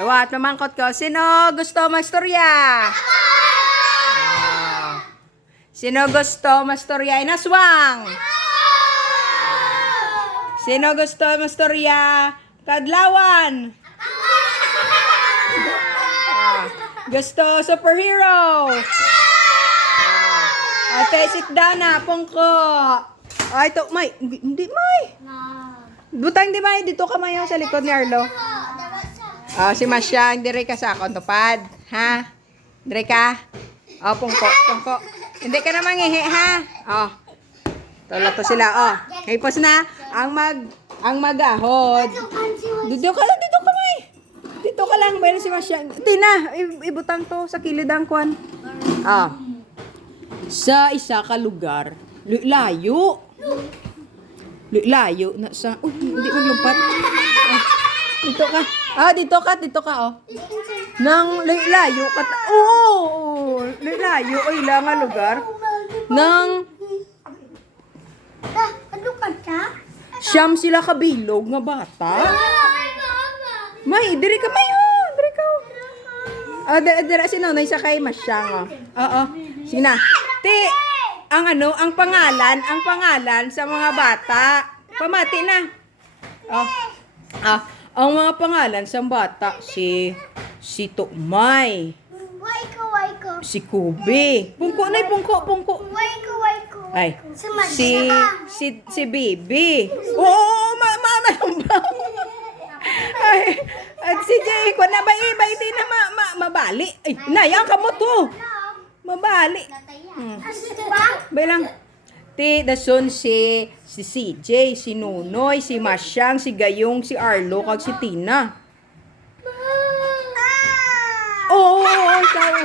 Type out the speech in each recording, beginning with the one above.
Dawat, mamangkot ko. Sino gusto magstorya? Sino gusto mastorya inaswang? Sino gusto mastorya kadlawan? Gusto superhero? Ate, sit down na, pungko. Ay, ito, may. Hindi, may. Butang, di may. Dito ka mayo sa likod ni Arlo. Si Masyang, dire ka sa akong tupad. Ha? Dire ka? Pungko, pungko. Hindi ka na mangihi, ha? Tulog ko sila, hipos na. Ang magahod. Dito ka lang, dito ka, may. Dito ka lang, bayan si Masyang. Tina, ibutang to sa kilid ang kwan. Sa isa ka lugar, layo. Layo na sa hindi maglumpat. Dito ka. Nang layo ka. Layo ay lang nga lugar. Nang siyam sila kabilog nga bata. May, diri ka mayo. Diri ka. Dira si Nonoy sa kay Masyang. Sige na. Ang pangalan sa mga bata. Pamati na. Ang mga pangalan sa bata, si Tukmay. Si Kubi. Pungko. Ay, si Bibi. Ay, at si Jay, kung na ba di na mabali. Ay, nayang ka mo to. Mabali. Bilang. Dason si CJ, si Nunoy, si Masyang, si Gayong, si Arlo, kag si Tina. Ikaw.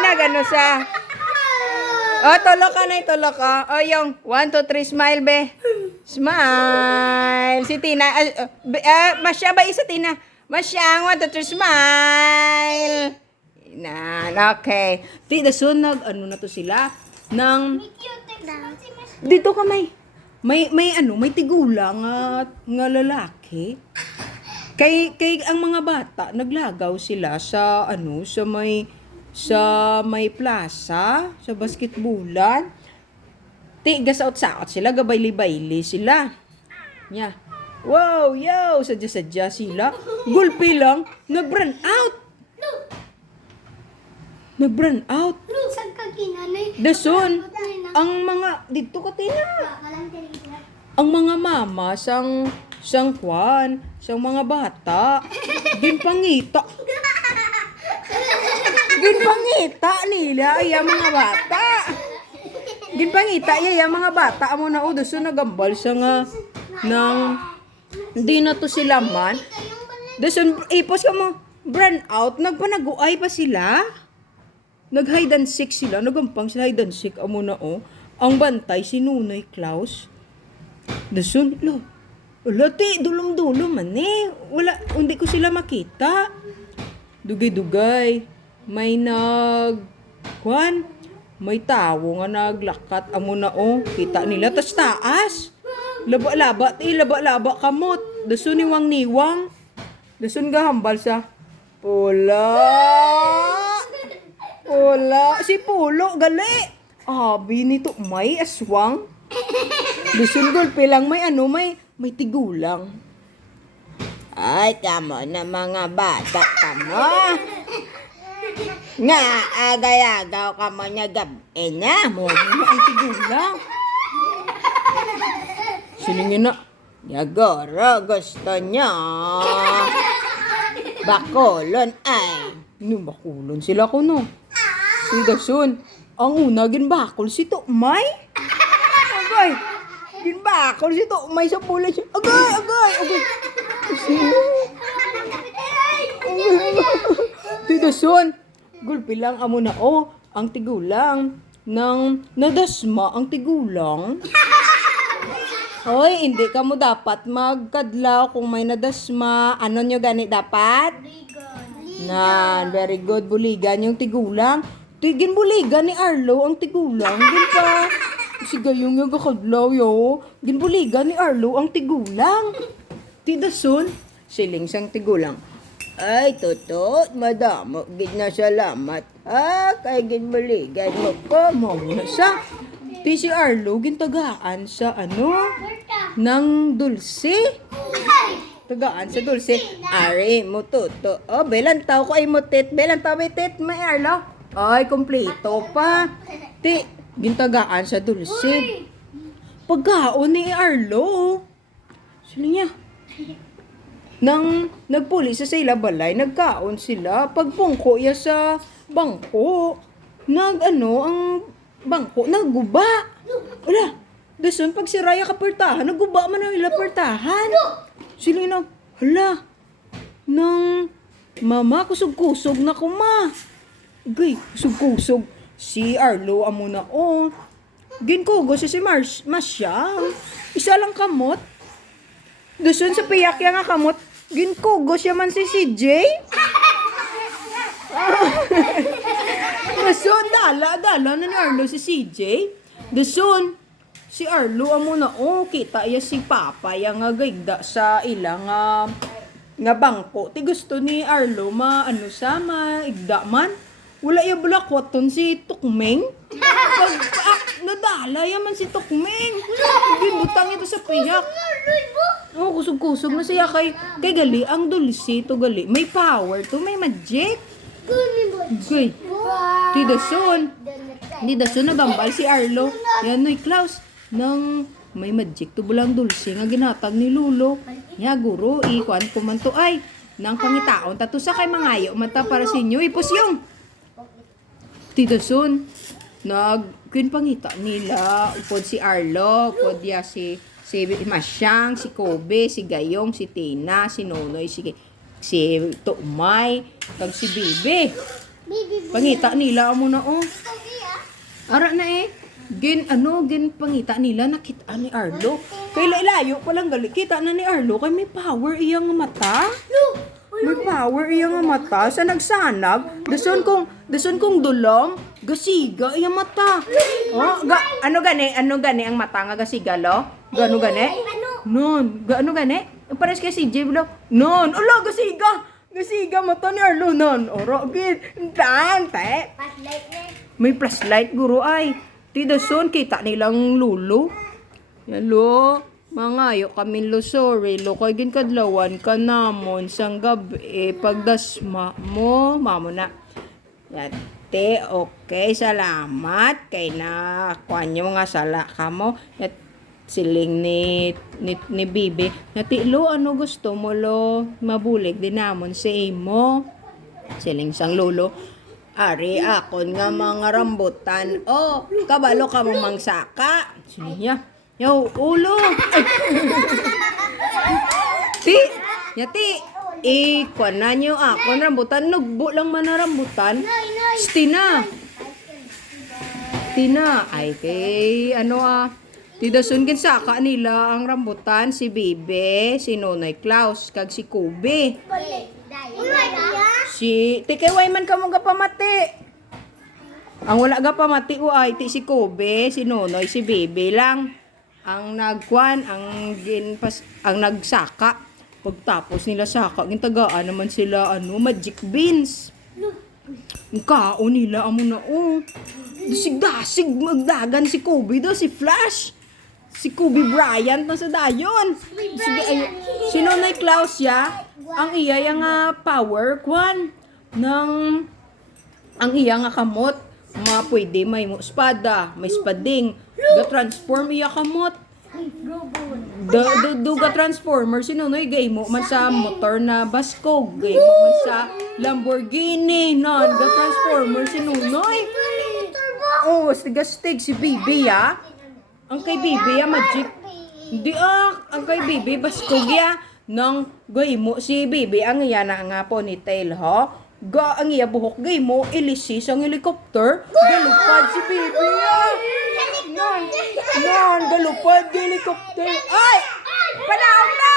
Na gano sa. Tulog ka. Yung 1, 2, 3, smile, be. Smile. Si Tina. Masya ba isa Tina? Masyang, 1, 2, 3, smile. Okay. Dason na to sila. Dito ka may tigulang nga lalaki. Kay ang mga bata naglagaw sila sa may plaza, sa basketballan. Gasaot-saot sila, gabayli-bayli sila. Yeah. Wow, yo, sadya-sadya sila. Gulpi lang, nag-run out. Dason, ang mga, dito ka Tina. Ang mga mama, sang mga bata, ginpangita nila, ay mga bata. Mga bata, amo na dason nagambal sa nga, hindi na to sila man. Dason, ipos ka mo, burn out, nagpanaguay pa sila. Nag-hide and seek sila, nagampang sila hide and seek, amo na ang bantay, si Nunoy Klaus. Dason, dulom-dulom man hindi ko sila makita. Dugay-dugay, may may tao nga naglakat, amo na kita nila, tas taas. Laba kamot. Dason niwang. Dason gahambal sa Pula. Si Pulo, gali. Abi nito, may aswang. Dason gulpi lang, may tigulang. Ay, kamo na mga bata, kamo. Nga, agay-agaw kamo niya gabi na. Mo ang tigulang. Siningin na. Yagoro, gusto niya. Bakulon ay. Bakulon sila ko, no? Dason, ang una, ginbakol si Tukmay. Agay, ginbakol si Tukmay sa pula siya. Agay. Dason, gulpi lang, amo na, ang tigulang. Nang nadasma ang tigulang. Hoy, hindi ka mo dapat magkadlaw kung may nadasma. Ano nyo gani dapat? Very good. Buligan yung tigulang. Tigin buligan ni Arlo ang tigulang. Gin pa. Si Gayong yung kakadlaw yo. Ginbuligan ni Arlo ang tigulang. Ti dason, siling sang tigulang. Ay, toto, madamo, gid na salamat. Kay ginbuligan mo ko, mo na sa. Ti si Arlo, gintagaan sa ng dulce. Tagaan sa dulce. Ari mo toto. Belan tao ko ay mo tit. Belan tao may tit, may Arlo. Ay, kompleto pa. Ti, gintagaan sa dulce. Pagkaon ni Arlo. Sila niya. Nang nagpuli sa sila balay, nagkaon sila. Pagpungko ya sa bangko. Ang bangko, nagguba. Wala. Dason, pag si Raya kapertahan, nagguba man ang ila pertahan. Sila na, hala. Nang mama, kusog-kusog na kuma. Gay, kusog-kusog. Si Arlo amo na ginkugo si Masyang. Isa lang kamot. Dason sa piyak yang nga kamot, ginkugo siya man si CJ. Dason, dala na ni Arlo si CJ. Dason, si Arlo amo na kita ya si Papa yang nga gaigda sa ilang nga bangko. Ti gusto ni Arlo maigda man. Wala ya bulakwaton si Tukmeng. Nadala yaman si Tukmeng. Ginbutang ito sa piyak. Kusog-kusog na siya kay gali ang dulce to gali. May power to, may magic. Gay. Di dason nagambal si Arlo. Yan noy Klaus nang may magic to bulang dulce nga ginatag ni Lulo. Ya guro ikuan ko man to ay nang pangitaon tato sa kay mangayo mata para sa inyo ipusyong. Tito Sun, pangita nila, upod si Arlo, upod ya si Masyang, si Kobe, si Gayong, si Tina, si Nonoy, si Tumay, kag si Bibi. Pangita nila amo na Ara na gin pangita nila nakita ni Arlo. Kay layo pa lang gali, kita na ni Arlo kay may power iyang mata. May power iyang mata sa nagsanag. Dason kong dulom, gasiga iyang mata. Ano gani ang mata nga gasiga lo? Gano gani? Non, gaano gani? Pares kay si Jay lo. Non, gasiga. Gasiga mata ni Arlo non. Oro gid. Tante. May flashlight guro ay. Ti dason kita nilang lulo. Yalo. Mangayo kami sorry, kay ginkadlawan ka namon sang gabi pagdasma mo, mamo na. Yate, okay, salamat kay na kuanyo mga sala kamo. Yat siling ni Bibi. Yati ano gusto mo mabulig din namon sa imo. Siling sang lolo. Ari akon nga mga rambutan. Kabalo ka mo mangsaka. Siling niya. Yo, ulo! Yati, kuan na nyo ako rambutan. Nugbo lang man na rambutan. Tina, ay kay, tidasun saka nila ang rambutan, si Bebe, si Nonoy Klaus, kag si Kobe. Tikay man ka mong gapamati. Ang wala gapamati ay si Kobe, si Nonoy, si Bebe lang. Ang nagsaka. Pagtapos nila saka, gintagaan naman sila magic beans. Ang kaon nila amo na dasig magdagan si Kobe si Flash. Si Kobe Bryant na sa dayon. Si Nonoy Klaus ang iya yang power kwan ng ang iya nga kamot. Pwede may espada, may spading. Ga-transform iya kamot. Ga-transformer si Nonoy gaymo man sa motor na baskog. Gaymo man sa Lamborghini. Ga-transformer si Nonoy. Stig si Bibi Ang kay Bibi magic. Hindi ang kay Bibi baskog nang gaymo si Bibi ang iya na nga ponytail ang iya buhok gaymo ilisis ang helicopter. Galupad si Bibi Non, galupad helicopter. Ay! Palaong na!